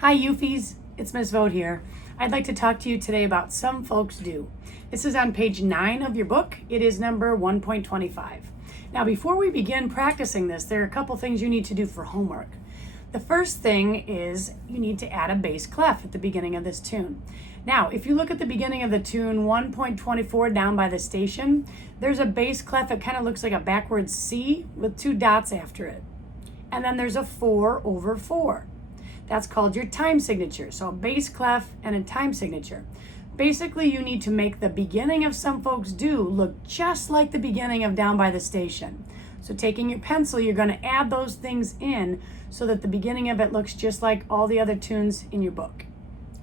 Hi Euphies, it's Ms. Vogt here. I'd like to talk to you today about Some Folks Do. This is on page 9 of your book. It is number 1.25. Now before we begin practicing this, there are a couple things you need to do for homework. The first thing is you need to add a bass clef at the beginning of this tune. Now, if you look at the beginning of the tune 1.24 down by the station, there's a bass clef. It kind of looks like a backwards C with 2 dots after it. And then there's a 4/4. That's called your time signature. So a bass clef and a time signature. Basically, you need to make the beginning of Some Folks Do look just like the beginning of Down by the Station. So taking your pencil, you're going to add those things in so that the beginning of it looks just like all the other tunes in your book.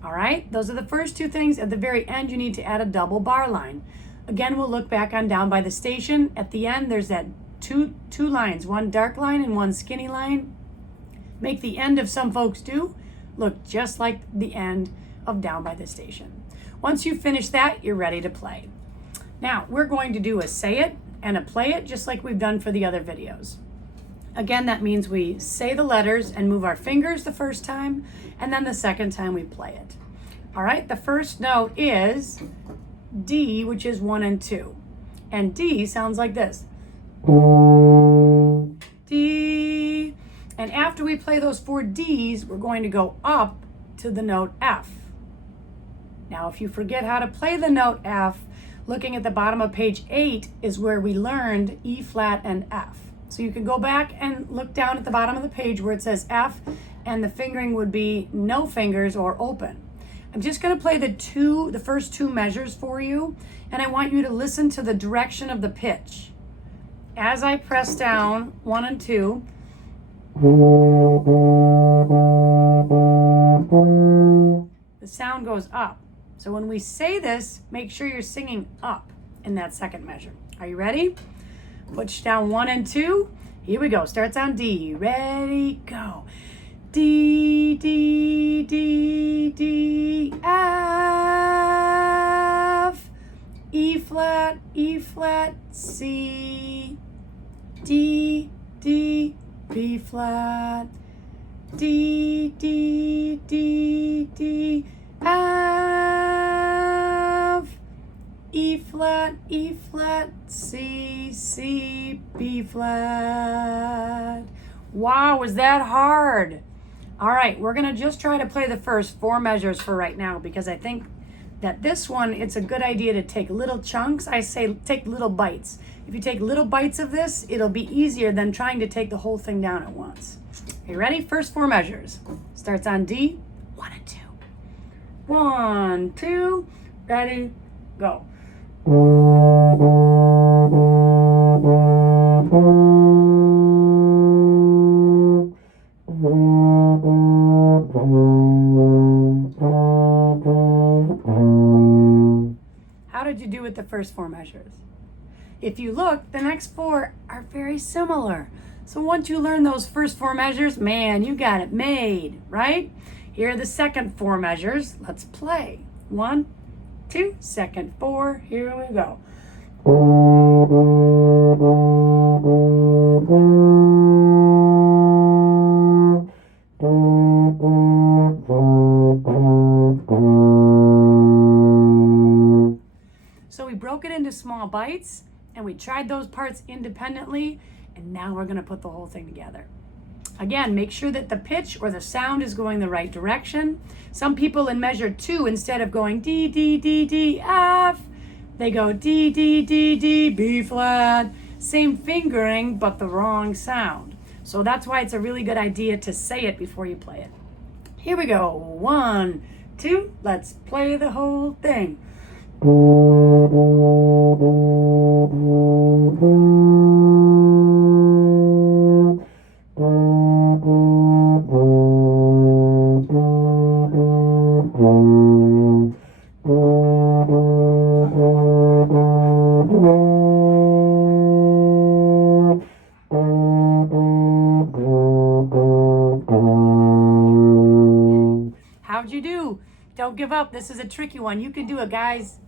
All right, those are the first two things. At the very end, you need to add a double bar line. Again, we'll look back on Down by the Station. At the end, there's that two lines, one dark line and one skinny line. Make the end of Some Folks Do look just like the end of Down by the Station. Once you finish that, you're ready to play. Now, we're going to do a say it and a play it just like we've done for the other videos. Again, that means we say the letters and move our fingers the first time, and then the second time we play it. All right, the first note is D, which is 1 and 2. And D sounds like this. D. And after we play those 4 Ds, we're going to go up to the note F. Now, if you forget how to play the note F, looking at the bottom of page 8 is where we learned E flat and F. So you can go back and look down at the bottom of the page where it says F, and the fingering would be no fingers or open. I'm just going to play the first two measures for you, and I want you to listen to the direction of the pitch. As I press down 1 and 2, the sound goes up. So when we say this, make sure you're singing up in that second measure. Are you ready? Push down 1 and 2. Here we go. Starts on D. Ready, go. D, D, D, D, F. E flat, C. D, D, B flat. D, D, D, D, F. E flat, C, C, B flat. Wow, was that hard? All right, we're gonna just try to play the first 4 measures for right now because I think that this one, it's a good idea to take little chunks. I say take little bites. If you take little bites of this, it'll be easier than trying to take the whole thing down at once. Are you ready? First 4 measures. Starts on D, 1 and 2. 1, 2, ready, go. How did you do with the first 4 measures? If you look, the next 4 are very similar. So once you learn those first 4 measures, man, you got it made, right? Here are the second 4 measures. Let's play. 1, 2, second 4. Here we go. So we broke it into small bites and we tried those parts independently, and now we're going to put the whole thing together. Again, make sure that the pitch or the sound is going the right direction. Some people in measure 2, instead of going D, D, D, D, F, they go D, D, D, D, B flat. Same fingering, but the wrong sound. So that's why it's a really good idea to say it before you play it. Here we go. 1, 2, let's play the whole thing. How'd you do? Don't give up. This is a tricky one. You can do it, guys.